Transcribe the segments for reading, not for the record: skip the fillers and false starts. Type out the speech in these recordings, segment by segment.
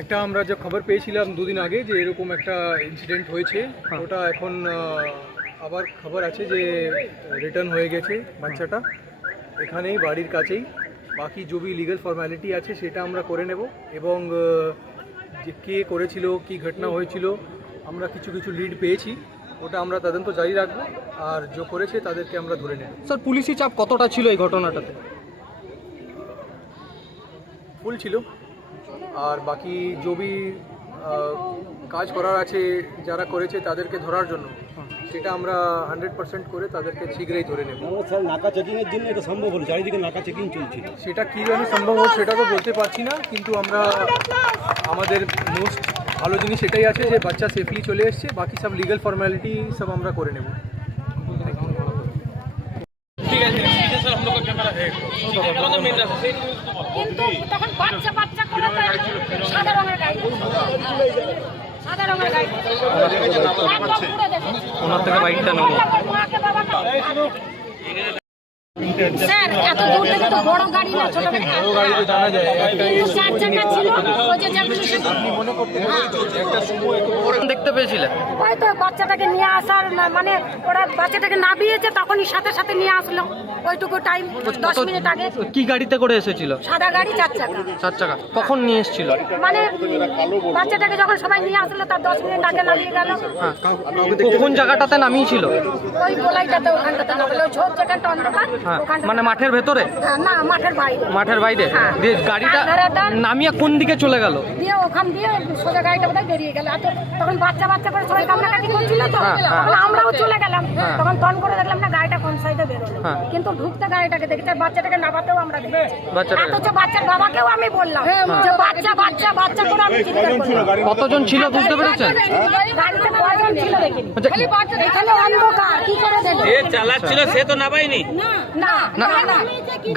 একটা আমরা যে খবর পেয়েছিলাম দুদিন আগে যে এরকম একটা ইনসিডেন্ট হয়েছে, ওটা এখন আবার খবর আছে যে রিটার্ন হয়ে গেছে বাচ্চাটা এখানেই বাড়ির কাছেই। বাকি যে লিগ্যাল ফর্মালিটি আছে সেটা আমরা করে নেব এবং যে কে করেছিল, কি ঘটনা হয়েছিল, আমরা কিছু কিছু লিড পেয়েছি, ওটা আমরা তদন্ত জারি রাখবো আর যে করেছে তাদেরকে আমরা ধরে নেব। স্যার, পুলিশি চাপ কতটা ছিল এই ঘটনাটাতে? ফুল ছিল। আর বাকি যে কাজ করার আছে যারা করেছে তাদেরকে ধরার জন্য সেটা আমরা 100% করে তাদেরকে শীঘ্রই ধরে নেব। স্যার, নাকা চেকিংয়ের জন্য এটা সম্ভব হলো, চারিদিকে নাকা চেকিং চলছে। সেটা কীভাবে সম্ভব হয় সেটা তো বলতে পারছি না, কিন্তু আমরা আমাদের মোস্ট ভালো জিনিস এটাই আছে যে বাচ্চা সেফলি চলে এসছে, বাকি সব লিগ্যাল ফর্মালিটি সব আমরা করে নেব। কিন্তু তখন বাচ্চা বাচ্চা করে সাদা রঙের গাড়ি, সাদা রঙের গাড়ি ওনার থেকে বাইকটা নেবো। স্যার, এত দূর থেকে তো বড় গাড়ি না, ছোট গাড়ি তো জানা যায় চার চাকা ছিল। ওই যে দেখতে পেয়েছিলেন? ওই তো বাচ্চাটাকে নিয়ে আসার মানে ওরা বাচ্চাটাকে নামিয়েছে, তখনই সাথে সাথে নিয়ে আসলো। ওইটুকু টাইম 10 মিনিট আগে। কি গাড়িতে করে এসেছিল? সাদা গাড়ি, 4 চাকা। 4 চাকা। কখন নিয়ে এসেছিল? মানে বাচ্চাটাকে যখন সবাই নিয়ে আসলো তার 10 মিনিট আগে নামিয়ে গেল। হ্যাঁ, কোন জায়গাটাতে নামিয়েছিল? ওই গোলাইটাতে, ওখানটাতে নামলো। ঝোপ যেখানটা অন্ধকার, হ্যাঁ, ওখানটা। মানে মাঠের ভেতরে? না, মাঠের বাইরে। মাঠের বাইরে? হ্যাঁ। দিয়ে গাড়িটা নামিয়ে কোন দিকে চলে গেল? দিয়ে ওখান দিয়ে সোজা গাড়িটা বোধহয় বেরিয়ে গেল। তখন বাচ্চা বাচ্চা করে সবাই কান্নাকাটি করছিল তো, তখন আমরাও চলে গেলাম। তখন টন করে দেখলাম না গাড়িটা কোন সাইডে বেরোলো, কিন্তু ঢুকতে গাড়িটাকে দেখেছি, বাচ্চাটাকে নামাতেও আমরা দেখেছি। অথচ বাচ্চার বাবাকেও আমি বললাম যে বাচ্চা বাচ্চা বাচ্চা করে আমি চিন্তা করলাম। কতজন ছিল বুঝতে পেরেছেন? গাড়িতে কয়জন ছিল দেখিনি, এখানে অন্ধকার কি করে দেখো। যে চালাচ্ছিল সে তো নামায়নি। না না না,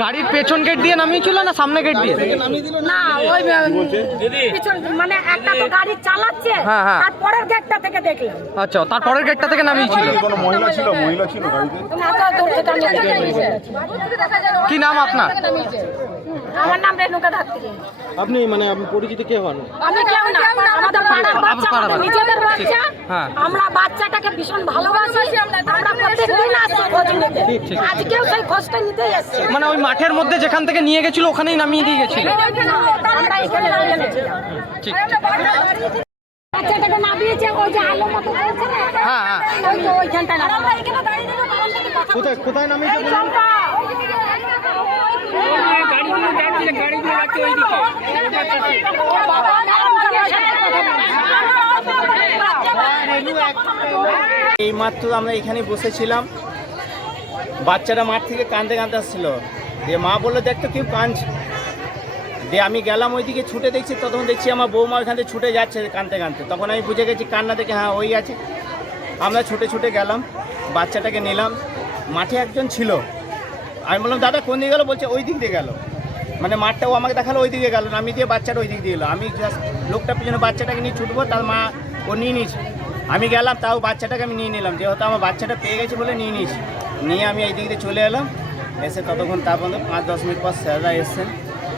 গাড়ির পেছন গেট দিয়ে নামিয়েছিল না সামনে গেট দিয়ে? না ওই পিছন মানে একটা তো গাড়ি চালাচ্ছে, হ্যাঁ, হ্যাঁ। আর পরের গেটটা থেকে দেখলাম। আচ্ছা, তারপরের গেটটা থেকে নামিয়েছিল। কোনো মহিলা ছিল? মহিলা ছিল গাড়িতে? না, তো দূর থেকে আমি দেখেছি। কি নাম আপনার? আমার নাম রেণুকা ধাত্রী। আপনি মানে পরিচিত কে হন? আমি কেউ না, আমাদের পাড়ার বাচ্চা, আমাদের নিজেদের বাচ্চা। হ্যাঁ। আমরা বাচ্চাটাকে ভীষণ ভালোবাসি, আমরা প্রত্যেকদিন আসছি খোঁজ নিতে। আজকেও সেই খোঁজটা নিতেই এসছি। মানে ওই মাঠের মধ্যে যেখান থেকে নিয়ে গেছিল ওখানেই নামিয়ে দিয়ে গেছিল? আমরা এখানে দাঁড়িয়ে আছি। ঠিক। বাচ্চাটাকে নামিয়েছে, ওই যে আলো মতো চলছে না, হ্যাঁ, হ্যাঁ। ওই তো ওইখানটা নামিয়েছে। কোথায় কোথায় নামিয়েছে? এই চম্পা। এই মাত্র আমরা এখানে বসেছিলাম, বাচ্চাটা মাঠ থেকে কাঁদতে কাঁদতে আসছিল, দিয়ে মা বললো দেখতো কেউ কাঁদছে। দিয়ে আমি গেলাম ওইদিকে, ছুটে দেখছি, তখন দেখছি আমার বৌমা ওইখান থেকে ছুটে যাচ্ছে কাঁদতে কাঁদতে। তখন আমি বুঝে গেছি কান্না দেখে, হ্যাঁ ওই আছে। আমরা ছুটে ছুটে গেলাম, বাচ্চাটাকে নিলাম। মাঠে একজন ছিল, আমি বললাম দাদা কোন দিকে গেলো? বলছে ওই দিক দিয়ে গেল। মানে মাঠটাও আমাকে দেখালো ওই দিকে গেল, নামিয়ে দিয়ে বাচ্চাটা ওই দিক দিয়ে গেলো। আমি জাস্ট লোকটার পিছনে বাচ্চাটাকে নিয়ে ছুটবো, তার মা ও নিয়ে নিয়েছে। আমি গেলাম, তাও বাচ্চাটাকে আমি নিয়ে নিলাম, যেহেতু আমার বাচ্চাটা পেয়ে গেছে বলে নিয়ে নিয়েছি। নিয়ে আমি এই দিক দিয়ে চলে এলাম। এসে ততক্ষণ তারপর 5-10 মিনিট পর স্যাররা এসছেন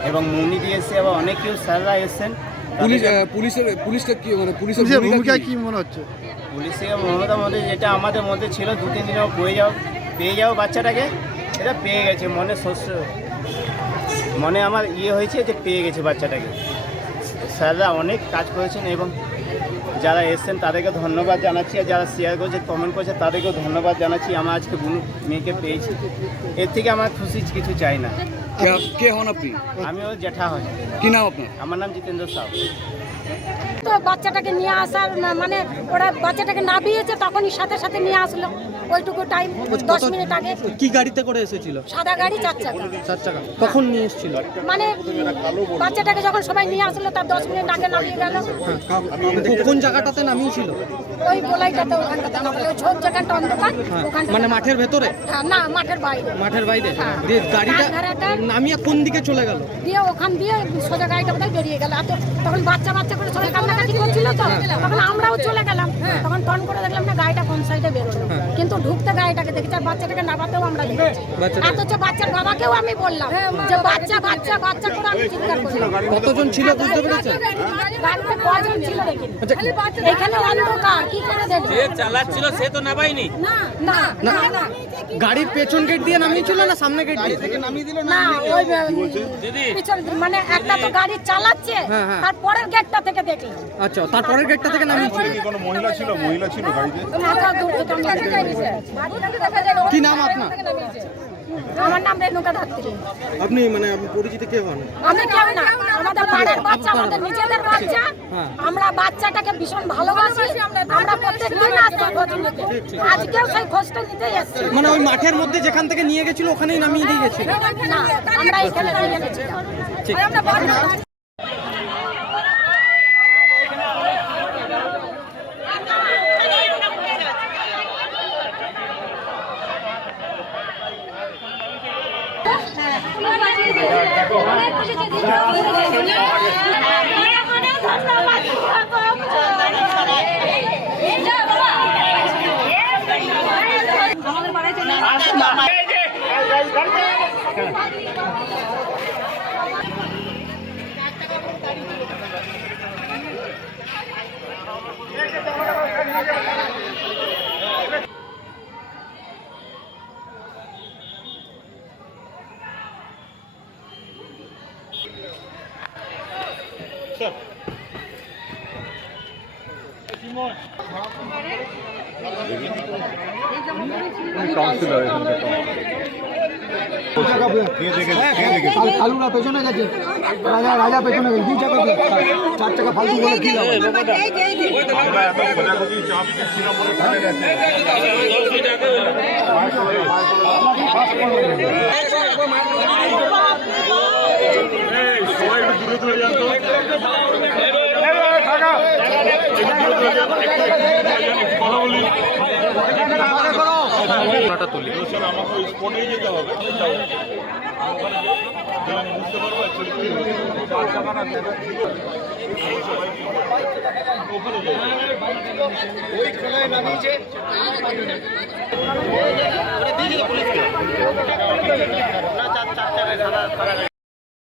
এবং মুনি দিয়ে এসছে, আবার অনেক কেউ স্যাররা এসছেন। পুলিশের ভূমিকা কি মনে হচ্ছে? পুলিশের মমতার মধ্যে যেটা আমাদের মধ্যে ছিল, 2-3 দিনও পেয়ে যাও বাচ্চাটাকে, এটা পেয়ে গেছে। মনে আমার হয়েছে যে পেয়ে গেছে বাচ্চাটাকে। স্যাররা অনেক কাজ করেছেন এবং যারা এসছেন তাদেরকে ধন্যবাদ জানাচ্ছি, আর যারা শেয়ার করেছে, কমেন্ট করেছে তাদেরকেও ধন্যবাদ জানাচ্ছি। আমরা আজকে বুনু মেয়েকে পেয়েছি, এর থেকে আমার খুশি কিছু চাই না। কে হন আপনি? আমি ওর জ্যাঠা হই। কি নাম আপনার? আমার নাম জিতেন্দ্র সাউ। তো বাচ্চাটাকে নিয়ে আসার মানে ওরা বাচ্চাটাকে নামিয়েছে, তখনই সাথে সাথে নিয়ে আসলো। ওইটুকু টাইম 10 মিনিট আগে। কি গাড়িতে করে এসেছিল? সাদা গাড়ি, 4 চাকা। 4 চাকা। কখন নিয়ে এসেছিল? মানে বাচ্চাটাকে যখন সবাই নিয়ে আসলো তার 10 মিনিট আগে নামিয়ে গেল। কোন জায়গাটাতে নামিয়েছিল? ওই গোলাইটাতে, ওখানটাতে নামলো। ঝোপ যেখানটা অন্ধকার, ওখানটা। মানে মাঠের ভেতরে? না, মাঠের বাইরে। মাঠের বাইরে? দিয়ে গাড়িটা নামিয়ে কোন দিকে চলে গেল? দিয়ে ওখান দিয়ে সোজা গাড়িটা বোধহয় বেরিয়ে গেল। তখন বাচ্চা বাচ্চা করে সবাই কান্নাকাটি করছিল তো তখন আমরাও চলে গেলাম তখন টন করে দেখলাম না গাড়িটা কোন সাইডে বেরোলো কিন্তু ঢুকতে গাড়িটাকে দেখেছি আর বাচ্চাটাকে নামাতেও আমরা দেখেছি অথচ বাচ্চার বাবাকেও আমি বললাম যে বাচ্চা বাচ্চা বাচ্চা করে আমি চিৎকার করলাম। কতজন ছিল বুঝতে পেরেছেন? গাড়িতে কজন ছিল দেখিনি এখানে অন্ধকার কি করে দেখবে চালাচ্ছিল সে তো নামায়নি। না না না না গাড়ির পেছন গেট দিয়ে নামিয়েছিল না সামনে গেট দিয়ে না ওই পিছন মানে একটা তো গাড়ি চালাচ্ছে তারপরের গেটটা থেকে দেখলাম। আচ্ছা তারপরের গেটটা থেকে নামিয়েছিল। কোনো মহিলা ছিল গাড়িতে? মাথা দূর থেকে আমরা দেখেছি। কি নাম আপনার? আমার নাম রেণুকা ধাত্রী। আপনি মানে পরিচিত কে হন? আমি কেউ না, আমাদের পাড়ার বাচ্চা, আমাদের নিজেদের বাচ্চা। আমরা বাচ্চাটাকে ভীষণ ভালোবাসি, আমরা প্রত্যেকদিন আসি খোঁজ নিতে। আজকেও সেই খোঁজটা নিতেই এসেছি। মানে ওই মাঠের মধ্যে যেখান থেকে নিয়ে গেছিল ওখানেই নামিয়ে দিয়ে গেছিল? না, আমরা এখানে নিয়ে গেছিলাম। আলুরা পেছনে গেছে, রাজা পেছনে গেছে, 2 চাকা 4 চাকা ফালতু বলে কি লাভ? ওই